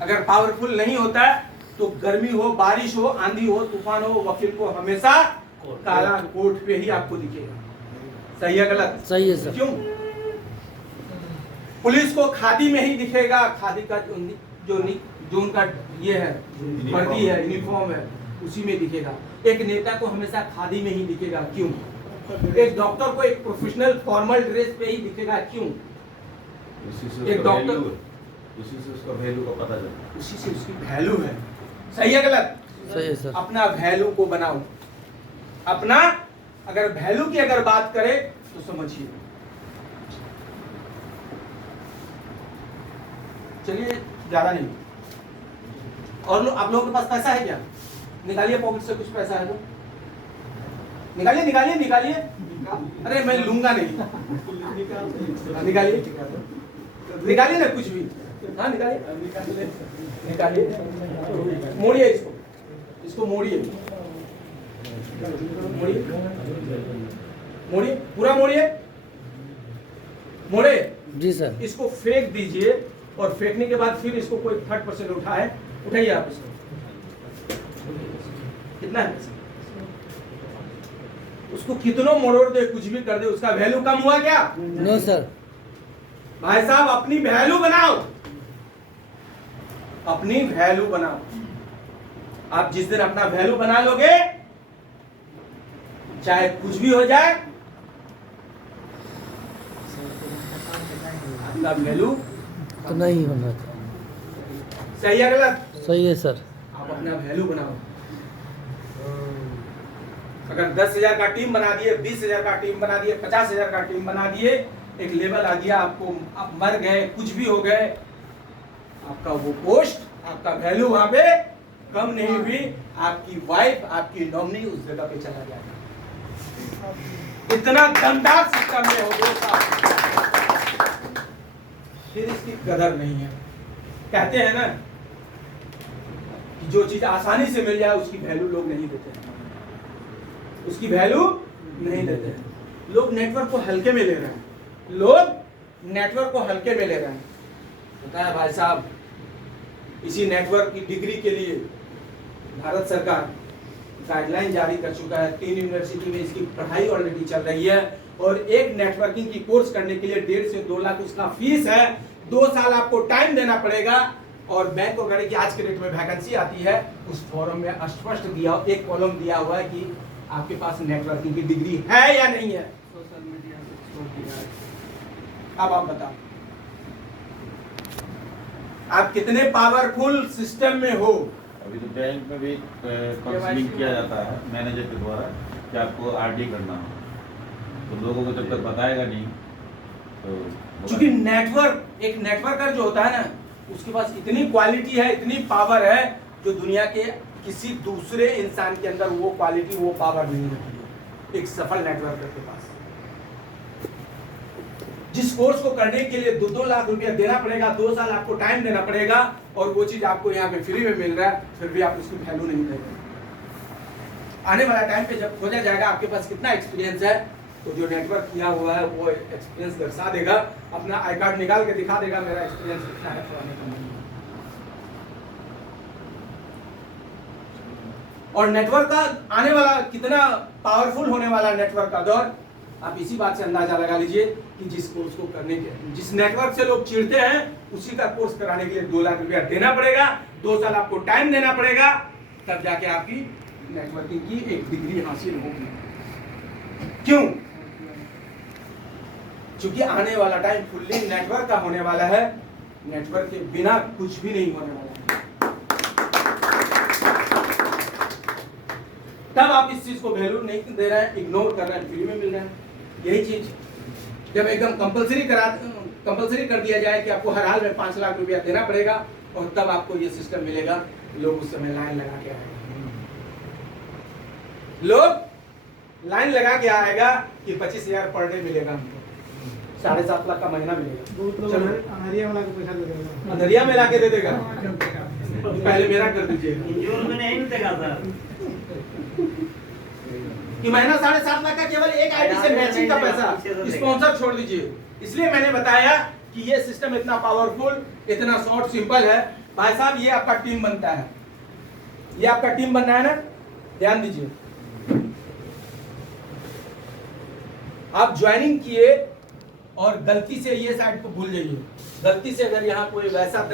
अगर पावरफुल नहीं होता है तो गर्मी हो, बारिश हो, आंधी हो, तूफान हो, वकील को हमेशा काला कोट पे ही आपको दिखेगा। सही है गलत? सही है सर। क्यों? पुलिस को खादी में ही दिखेगा, खादी का जो उनका ये है वर्दी है, यूनिफॉर्म है, उसी में दिखेगा। एक नेता को हमेशा खादी में ही दिखेगा। क्यों? एक डॉक्टर को एक प्रोफेशनल फॉर्मल ड्रेस पे ही दिखेगा। क्यों? एक डॉक्टर, उसी से उसका वैल्यू का पता चलता, उसी से उसकी वैल्यू है। सही है गलत? सही है सर। अपना वैल्यू को बनाओ। अपना अगर वैल्यू की अगर बात करें तो समझिए। चलिए ज्यादा नहीं, और आप लोगों के पास पैसा है क्या? निकालिए पॉकेट से कुछ पैसा है तो निकालिए निकालिए निकालिए। अरे मैं लूंगा नहीं, निकालिए निकालिए ना कुछ भी। हाँ निकालिए निकालिए, मोड़िए इसको, इसको मोड़िए मोड़िए मोड़िए, पूरा मोड़िए, मोड़े। जी सर। इसको फेंक दीजिए और फेंकने के बाद फिर इसको कोई थर्ड पर्सन उठाए, उठाइए आप इसको। कितना है? उसको कितनों मरोड़ दे, कुछ भी कर दे, उसका वैल्यू कम हुआ क्या? No sir. भाई साहब अपनी वैल्यू बनाओ, अपनी वैल्यू बनाओ। आप जिस दिन अपना वैल्यू बना लोगे, चाहे कुछ भी हो जाए, आपका वैल्यू तो नहीं होना था। सही है गलत? सही है सर। आप अपना वैल्यू बनाओ। अगर 10,000 का टीम बना दिए, 20,000 का टीम बना दिए, 50,000 का टीम बना दिए, एक लेवल आ गया, आपको आप मर गए, कुछ भी हो गए, आपका वो पोस्ट, आपका वैल्यू वहां पे कम नहीं हुई, आपकी वाइफ, आपकी नॉमिनी उस जगह पे चला गया। इतना दमदार सिस्टम में हो गया, फिर इसकी कदर नहीं है। कहते हैं ना कि जो चीज आसानी से मिल जाए उसकी वैल्यू लोग नहीं देते हैं, उसकी वैल्यू नहीं देते हैं। लोग नेटवर्क को हल्के में ले रहे हैं, लोग नेटवर्क को हल्के में ले रहे हैं। पता है भाई साहब, इसी नेटवर्क की डिग्री के लिए भारत सरकार गाइडलाइन जारी कर चुका है। 3 यूनिवर्सिटी में इसकी पढ़ाई ऑलरेडी चल रही है, और एक नेटवर्किंग की कोर्स करने के लिए 1.5 से 2 लाख उसका फीस है। 2 साल आपको टाइम देना पड़ेगा, और बैंक वगैरह की आज के डेट में वैकेंसी आती है, उस फॉर्म में स्पष्ट दिया, एक कॉलम दिया हुआ है कि आपके पास नेटवर्किंग की डिग्री है या नहीं है। सोशल मीडिया से छोड़ दिया है। अब आप बताओ, आप कितने पावरफुल सिस्टम में हो। अभी तो बैंक में भी काउंसलिंग किया जाता है मैनेजर के द्वारा कि आपको आरडी करना हो, तो लोगों को जब तक बताएगा नहीं तो, क्योंकि नेटवर्क, एक नेटवर्कर जो होता है ना, उसके पास इतनी क्वालिटी है, इतनी पावर है, जो दुनिया के किसी दूसरे इंसान के अंदर वो क्वालिटी, वो पावर नहीं रहती है एक सफल नेटवर्कर के पास। जिस कोर्स को करने के लिए 2-2 लाख रुपया देना पड़ेगा, 2 साल आपको टाइम देना पड़ेगा, और वो चीज आपको यहाँ पे फ्री में मिल रहा है, फिर भी आप उसकी वैल्यू नहीं दे रहे। आने वाला टाइम पे जब खोजा जाएगा आपके पास कितना एक्सपीरियंस है, तो जो नेटवर्क किया हुआ है वो एक्सपीरियंस दर्शा देगा, अपना आई कार्ड निकाल के दिखा देगा, मेरा एक्सपीरियंस कितना है पुराने कंपनी में। और नेटवर्क का आने वाला कितना पावरफुल होने वाला नेटवर्क का दौर, आप इसी बात से अंदाजा लगा लीजिए कि जिस कोर्स को करने के, जिस नेटवर्क से लोग चिढ़ते हैं, उसी का कोर्स कराने के लिए 2 लाख रुपया देना पड़ेगा, 2 साल आपको टाइम देना पड़ेगा, तब जाके आपकी नेटवर्किंग की एक डिग्री हासिल होगी। क्यों? क्योंकि आने वाला टाइम फुल्ली नेटवर्क का होने वाला है, नेटवर्क के बिना कुछ भी नहीं होने वाला है। तब आप इस चीज को वैल्यू नहीं दे रहे हैं, इग्नोर कर रहे हैं, फ्री में मिल रहा है। यही चीज जब एकदम कंपलसरी कर दिया जाए कि आपको हर हाल में 5 लाख रुपया देना पड़ेगा, और तब आपको ये सिस्टम मिलेगा, लोग उस समय लाइन लगा के आएंगे। लोग लाइन लगा के आएगा कि 25,000 पर डे मिलेगा हमको, 7.5 लाख का महीना मिलेगा। चलो अनहरिया वाला को पैसा दे देगा, अंधरिया में लाके दे देगा, पहले मेरा कर दीजिए कि महीना 7.5 लाख का केवल एक आईडी से मैचिंग का पैसा, स्पॉन्सर छोड़ दीजिए। इसलिए मैंने बताया कि ये सिस्टम इतना पावरफुल, इतना शॉर्ट, सिंपल है। भाई साहब ये आपका टीम बनता है, ये आपका टीम बनना है ना, ध्यान दीजिए। आप ज्वाइनिंग किए और गलती से ये साइड को भूल जाइए। गलती से अगर यहाँ कोई वैसा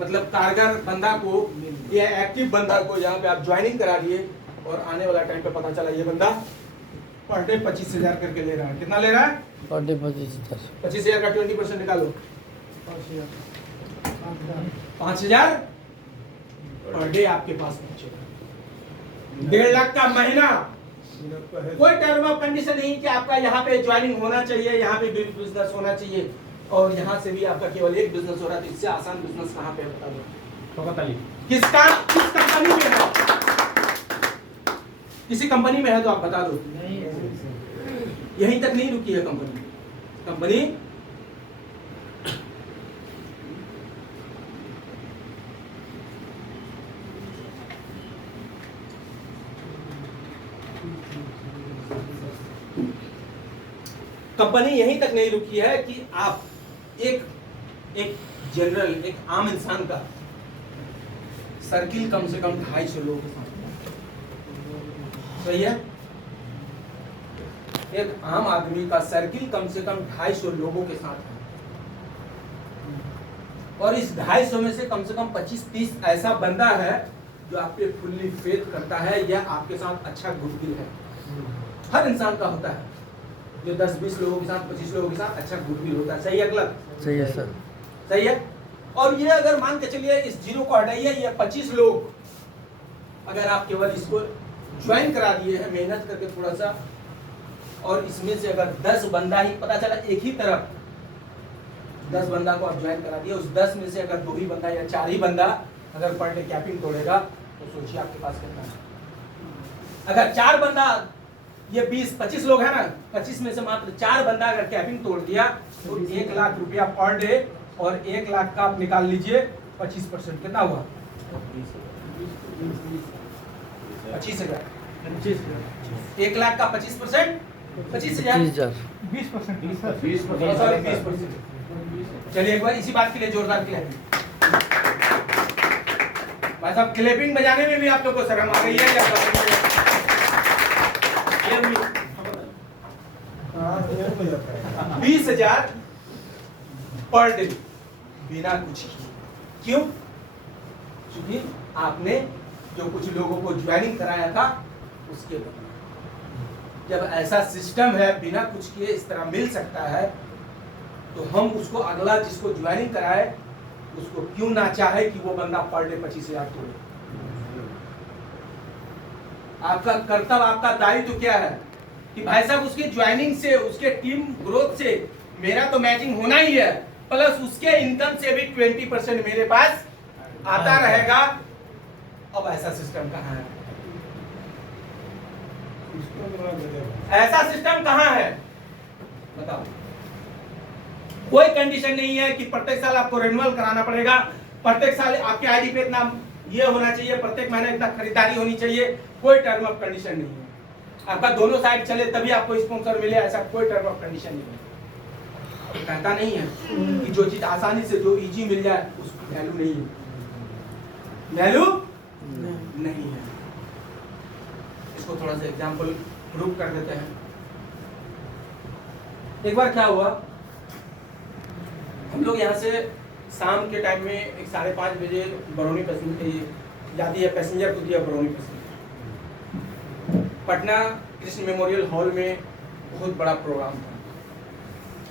मतलब कारगर बंदा को या एक्टिव बंदा को यहाँ पे आप ज्वाइनिंग करा दिए और आने वाला टाइम पे पता चला ये बंदा पर डे 25,000 करके ले रहा है। कितना ले रहा है? Per day 25,000। 25,000 का 20% निकालो, 5,000 पर डे आपके पास पहुंचेगा। 1.5 लाख का महीना। कोई टर्म ऑफ कंडीशन नहीं कि आपका यहाँ पे ज्वाइनिंग होना चाहिए, यहाँ पे बिजनेस होना चाहिए और यहाँ से भी आपका केवल एक बिजनेस हो रहा है। तो इससे आसान बिजनेस कहाँ पे है बता दो? तो बताइए किस कंपनी में है? किसी कंपनी में है तो आप बता दो। यहीं तक नहीं रुकी है कंपनी कंपनी यहीं तक नहीं रुकी है कि आप एक जनरल, एक आम इंसान का सर्किल कम से कम 250 लोगों के साथ, सही है? एक आम आदमी का सर्किल कम से कम 250 लोगों के साथ है और इस 250 में से कम 25-30 ऐसा बंदा है जो आप पे फुल्ली फेथ करता है या आपके साथ अच्छा गुडविल है। हर इंसान का होता है जो 10-20 लोगों के साथ, 25 लोगों के साथ अच्छा गुडविल होता है, सही है गलत? सही है सर, सही है। और ये अगर मान के चलिए इस जीरो को हटाइए, ये 25 लोग अगर आप केवल इसको ज्वाइन करा दिए हैं मेहनत करके थोड़ा सा, और इसमें से अगर 10 बंदा ही पता चला एक ही तरफ 10 बंदा को आप ज्वाइन करा दिए, उस 10 में से अगर 2 ही बंदा या 4 ही बंदा अगर पर डे कैपिंग तोड़ेगा तो सोचिए आपके पास कितना है। अगर 4 बंदा, ये 20-25 लोग है ना, 25 में से मात्र 4 बंदा अगर कैपिंग तोड़ दिया तो 1 लाख रुपया पर डे, और 1 लाख का आप निकाल लीजिए 25%, कितना हुआ? 25,000। 1 लाख का 25%, 25,000। 20%। चलिए एक बार इसी बात के लिए जोरदार क्लैपिंग। भाई साहब क्लैपिंग बजाने में भी आप लोग को शर्म आ गई है क्या? 20,000 पर डे बिना कुछ किए। क्यों? क्योंकि आपने जो कुछ लोगों को ज्वाइनिंग कराया था उसके बाद जब ऐसा सिस्टम है बिना कुछ किए इस तरह मिल सकता है, तो हम उसको अगला जिसको ज्वाइनिंग कराए उसको क्यों ना चाहे कि वो बंदा पर डे 25,000 तोड़े। आपका कर्तव्य, आपका दायित्व क्या है कि भाई साहब उसकी ज्वाइनिंग से, उसके टीम ग्रोथ से मेरा तो मैचिंग होना ही है, प्लस उसके इनकम से भी 20% मेरे पास आता रहेगा। अब ऐसा सिस्टम कहाँ है? ऐसा सिस्टम कहाँ है बताओ? कोई कंडीशन नहीं है कि प्रत्येक साल आपको रिन्यूअल कराना पड़ेगा, प्रत्येक साल आपके आईडी पे इतना ये होना चाहिए, प्रत्येक महीने इतना खरीदारी होनी चाहिए। कोई टर्म ऑफ कंडीशन नहीं है। आपका दोनों साइड चले तभी आपको स्पॉन्सर मिले, ऐसा कोई टर्म ऑफ कंडीशन नहीं है। कहता नहीं है कि जो चीज आसानी से, जो इजी मिल जाए उसकी वैल्यू नहीं है, वैल्यू नहीं है। इसको थोड़ा सा एग्जांपल प्रूव कर देते हैं। एक बार क्या हुआ, हम लोग यहाँ से शाम के टाइम में 5:30 बजे बरौनी जाती है पैसेंजर को दिया Barauni passenger. Patna Krishna memorial hall में बहुत बड़ा प्रोग्राम था।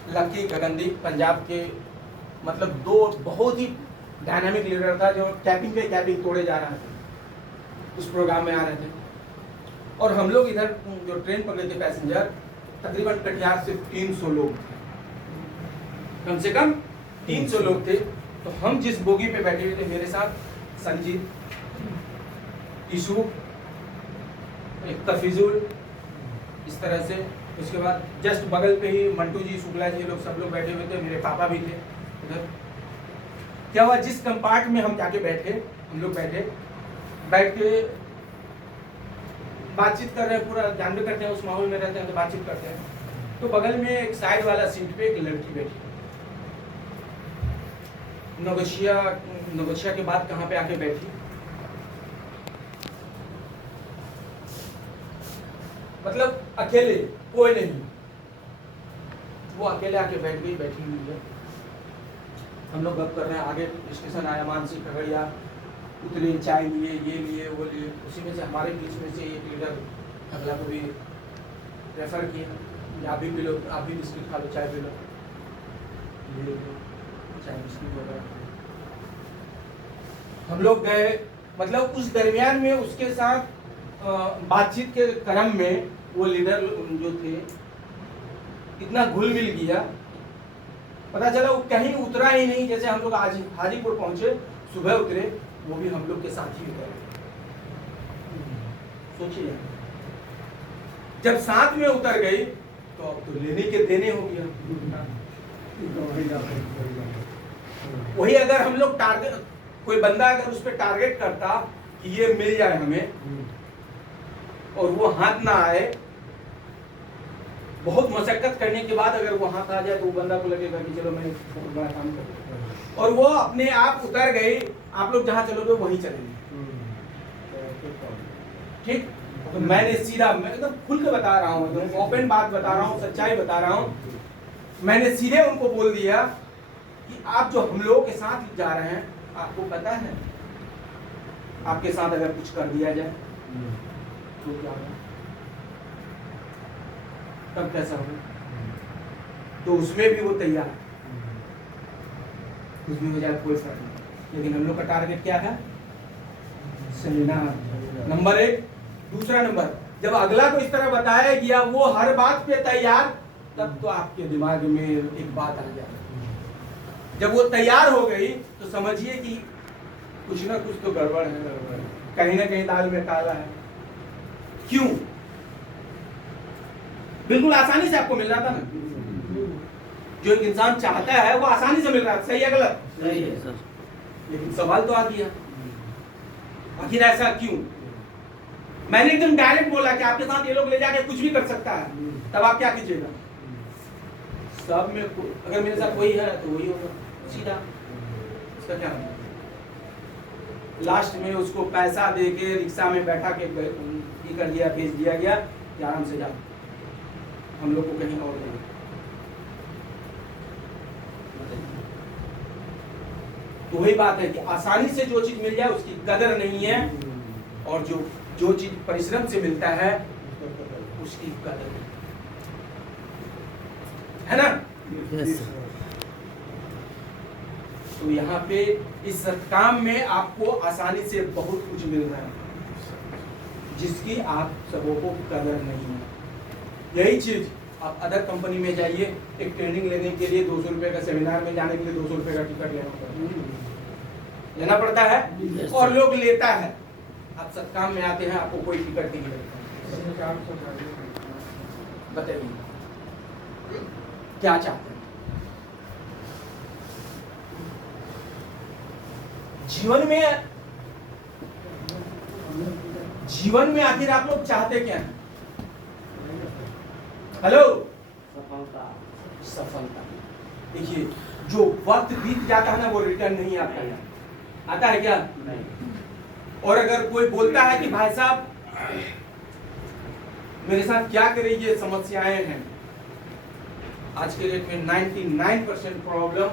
लकी गगनदीप पंजाब के मतलब 2 बहुत ही डायनामिक लीडर था जो कैपिंग पे कैपिंग तोड़े जा रहा था, उस प्रोग्राम में आ रहे थे। और हम लोग इधर जो ट्रेन पकड़े थे पैसेंजर, तकरीबन कटिहार से 300 लोग थे, कम से कम 300 लोग थे। तो हम जिस बोगी पे बैठे हुए थे, मेरे साथ संजीत, ईशु, एक तफीजुल, इस तरह से। उसके बाद जस्ट बगल पे ही मंटू जी, शुक्ला जी, लोग सब लोग बैठे हुए थे, मेरे पापा भी थे उधर। क्या हुआ, जिस कंपार्ट में हम जाके बैठे, हम लोग बैठ के बातचीत कर रहे हैं, पूरा जानबे करते हैं, उस माहौल में रहते हैं तो बातचीत करते हैं। तो बगल में एक साइड वाला सीट पे एक लड़की बैठी, नगोशिया के बाद कहाँ पे आके बैठी, मतलब अकेले, कोई नहीं, वो अकेले आके बैठी हुई है। हम लोग गप कर रहे हैं, आगे स्टेशन आया मानसी खगड़िया, उतरे, चाय लिए, ये लिए, वो लिए, उसी में से हमारे बीच में से एक लीडर अगला को भी रेफर किया, आप भी पी लो, आप भी बिस्किट खा लो, चाय पी लो, चाय बिस्किट वगैरह। हम लोग गए, मतलब उस दरमियान में उसके साथ बातचीत के क्रम में वो लीडर जो थे इतना घुल मिल गया, पता चला वो कहीं उतरा ही नहीं। जैसे हम लोग आज हाजीपुर पहुंचे, सुबह उतरे, वो भी हम लोग के साथ ही उतरे। सोचिए, जब साथ में उतर गई तो अब तो लेने के देने हो गया। वही अगर हम लोग टारगेट, कोई बंदा अगर उस पर टारगेट करता कि ये मिल जाए हमें और वो हाथ ना आए, बहुत मशक्कत करने के बाद अगर वो हाथ आ जाए तो वो बंदा को लगेगा कि चलो मैं बहुत बड़ा काम कर, और वो अपने आप उतर गई, आप लोग जहां चलोगे वहीं चलेंगे। ठीक, तो मैंने सीधा, मैं एकदम खुल के बता रहा हूँ, एकदम ओपन बात बता रहा हूँ, सच्चाई बता रहा हूँ। मैंने सीधे उनको बोल दिया कि आप जो हम लोगों के साथ जा रहे हैं, आपको पता है आपके साथ अगर कुछ कर दिया जाए तो क्या होगा, तब कैसा होगा। तो उसमें भी वो तैयार है, कुछ भी हो जाए कोई फर्क नहीं। लेकिन हम लोग का टारगेट क्या है, सेमिनार नंबर 1। दूसरा नंबर, जब अगला को इस तरह बताया गया वो हर बात पे तैयार, तब तो आपके दिमाग में एक बात आ जाए। जब वो तैयार हो गई तो समझिए कि कुछ ना कुछ तो गड़बड़ है, कहीं ना कहीं दाल में काला है। क्यों? बिल्कुल आसानी से आपको मिल रहा था ना, जो एक इंसान चाहता है वो आसानी से मिल रहा है, सही है गलत? सही है सर। लेकिन सवाल तो आ गया, आखिर ऐसा क्यों? मैंने एकदम डायरेक्ट बोला कि आपके साथ ये लोग ले जाके कुछ भी कर सकता है, तब आप क्या कीजिएगा? सब में अगर मेरे साथ वही है तो वही होगा, सीधा। इसका क्या मतलब? लास्ट में उसको पैसा दे के रिक्शा में बैठा के कर दिया, भेज दिया गया कि आराम से जाओ, हम लोग को कहीं और ले। तो वही बात है कि आसानी से जो चीज मिल जाए उसकी कदर नहीं है, और जो चीज परिश्रम से मिलता है उसकी कदर है ना। यस। तो यहाँ पे इस काम में आपको आसानी से बहुत कुछ मिल रहा है जिसकी आप सबों को कदर नहीं है। यही चीज आप अदर कंपनी में जाइए, एक ट्रेनिंग लेने के लिए 200 रुपए का, सेमिनार में जाने के लिए 200 रुपए का टिकट लेना पड़ता है, और लोग लेता है। आप सत्काम में आते हैं, आपको कोई टिकट नहीं लगता। बताइए क्या चाहते हैं? जीवन में आखिर आप लोग चाहते क्या हैं? हेलो, सफलता। देखिए, जो वक्त बीत जाता है ना वो रिटर्न नहीं आता है क्या? नहीं। और अगर कोई बोलता है कि भाई साहब मेरे साथ क्या करें, ये समस्याएं हैं, आज के डेट में 99% प्रॉब्लम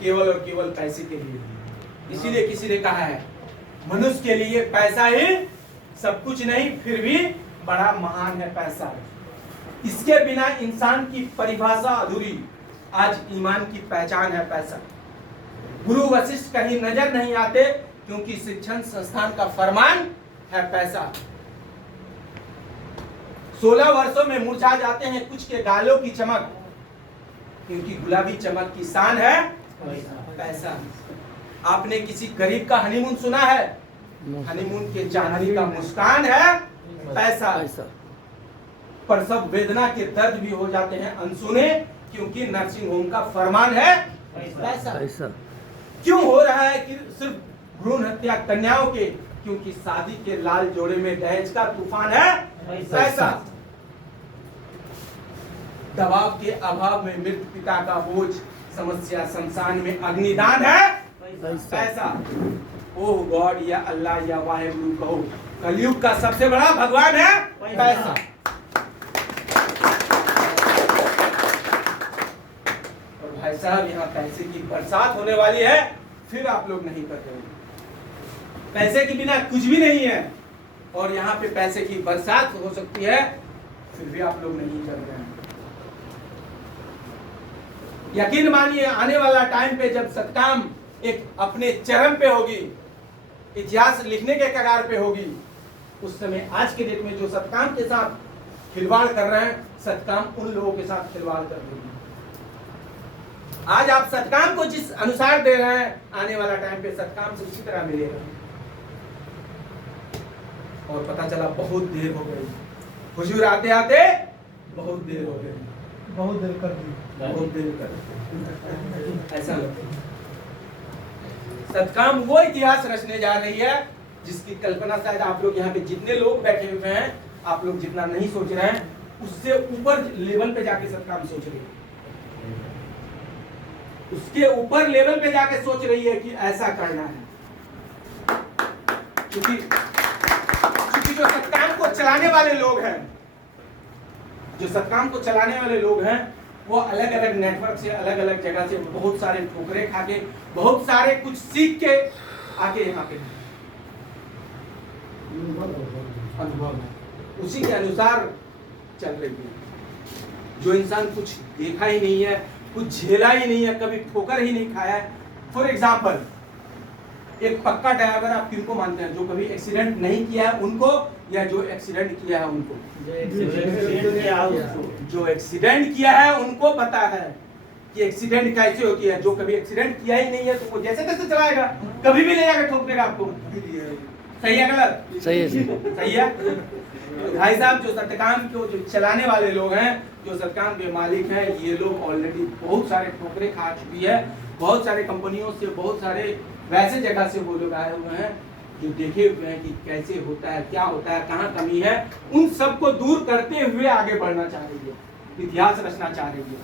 केवल और केवल पैसे के लिए। इसीलिए किसी ने कहा है मनुष्य के लिए पैसा ही सब कुछ नहीं, फिर भी बड़ा महान है पैसा। इसके बिना इंसान की परिभाषा अधूरी। आज ईमान की पहचान है पैसा। गुरु वशिष्ठ कहीं नजर नहीं आते क्योंकि शिक्षण संस्थान का फरमान है पैसा। 16 वर्षों में मुरझा जाते हैं कुछ के गालों की चमक, क्योंकि गुलाबी चमक की शान है पैसा। आपने किसी गरीब का हनीमून सुना है? हनीमून के चांदनी का मुस्कान है पैसा। पर सब वेदना के दर्द भी हो जाते हैं अनसुने, क्योंकि नर्सिंग होम का फरमान है पैसा। क्यों हो रहा है कि सिर्फ भ्रूण हत्या कन्याओं के? क्योंकि शादी के लाल जोड़े में दहेज का तूफान है पैसा। दबाव के अभाव में मृत पिता का बोझ समस्या शमशान में अग्निदान है पैसा। ओह गॉड या अल्लाह या वाहेगुरु कहो, कलयुग का सबसे बड़ा भगवान है पैसा। और भाई साहब यहाँ पैसे की बरसात होने वाली है, फिर आप लोग नहीं कर रहे। पैसे के बिना कुछ भी नहीं है, और यहाँ पे पैसे की बरसात हो सकती है, फिर भी आप लोग नहीं कर रहे हैं। यकीन मानिए आने वाला टाइम पे जब सत्काम एक अपने चरम पे होगी, इतिहास लिखने के कगार पे होगी, उस समय आज के डेट में जो सत्काम के साथ खिलवाड़ कर रहे हैं, सत्काम उन लोगों के साथ खिलवाड़ कर रही है। आज आप सत्काम को जिस अनुसार दे रहे हैं, आने वाला टाइम पे सत्काम से उसी तरह मिलेगा। और पता चला बहुत देर हो गई, हुजूर आते आते बहुत देर हो गई, बहुत देर कर दी, बहुत देर कर ऐसा लगता है। सत्काम वो इतिहास रचने जा रही है जिसकी कल्पना शायद आप लोग यहाँ पे जितने लोग बैठे हुए हैं, आप लोग जितना नहीं सोच रहे हैं, उससे ऊपर लेवल पे जाके सत्काम सोच रही है। उसके ऊपर लेवल पे जाके सोच रही है कि ऐसा करना है। क्योंकि जो सत्काम को चलाने वाले लोग हैं, जो सत्काम को चलाने वाले लोग हैं, वो अलग अलग नेटवर्क से, अलग अलग जगह से बहुत सारे ठोकरे खा के, बहुत सारे कुछ सीख के आके यहाँ पे अनुभव है, उसी के अनुसार चल रही है। जो इंसान कुछ देखा ही नहीं है, कुछ झेला ही नहीं है, कभी ठोकर ही नहीं खाया है। फॉर एग्जाम्पल, एक पक्का ड्राइवर आप किनको मानते हैं? जो कभी एक्सीडेंट नहीं किया है उनको, या जो एक्सीडेंट किया है उनको? जो एक्सीडेंट किया है उनको पता है कि एक्सीडेंट कैसे होती है। जो कभी एक्सीडेंट किया ही नहीं है तो वो जैसे तैसे चलाएगा, कभी भी ले जाकर ठोक देगा आपको। सही है गलत? सही है, सही है। तो भाई साहब, जो सत्काम को जो चलाने वाले लोग हैं, जो सत्काम के मालिक हैं, ये लोग ऑलरेडी बहुत सारे ठोकरे खा चुकी है। बहुत सारे कंपनियों से, बहुत सारे वैसे जगह से वो लोग आए हुए हैं जो देखे हुए हैं कि कैसे होता है, क्या होता है, कहाँ कमी है। उन सबको दूर करते हुए आगे बढ़ना चाह रही है, इतिहास रचना चाह रही है।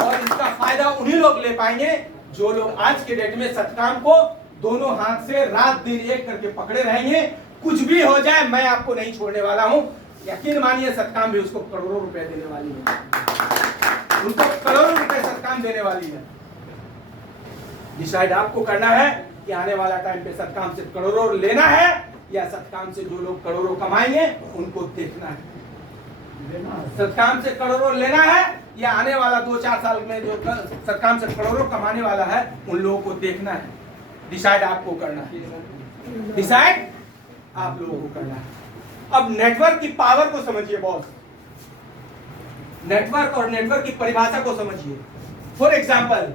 और इसका फायदा उन्हीं लोग ले पाएंगे जो लोग आज के डेट में सत्काम को दोनों हाथ से रात दिन एक करके पकड़े रहेंगे। कुछ भी हो जाए, मैं आपको नहीं छोड़ने वाला हूं। यकीन मानिए सत्काम भी उसको करोड़ों रुपए देने वाली है, उनको करोड़ों रुपए सत्काम देने वाली है। डिसाइड आपको करना है कि आने वाला टाइम पे सत्काम से करोड़ों लेना है, या सत्काम से जो लोग करोड़ों कमाएंगे उनको देखना है। सत्काम से करोड़ों लेना है, या आने वाला 2-4 साल में जो सत्काम से करोड़ों कमाने वाला है उन लोगों को देखना है। डिसाइड आपको करना है, डिसाइड आप लोगों को करना है। अब नेटवर्क की पावर को समझिए बॉस, नेटवर्क और नेटवर्क की परिभाषा को समझिए। For example,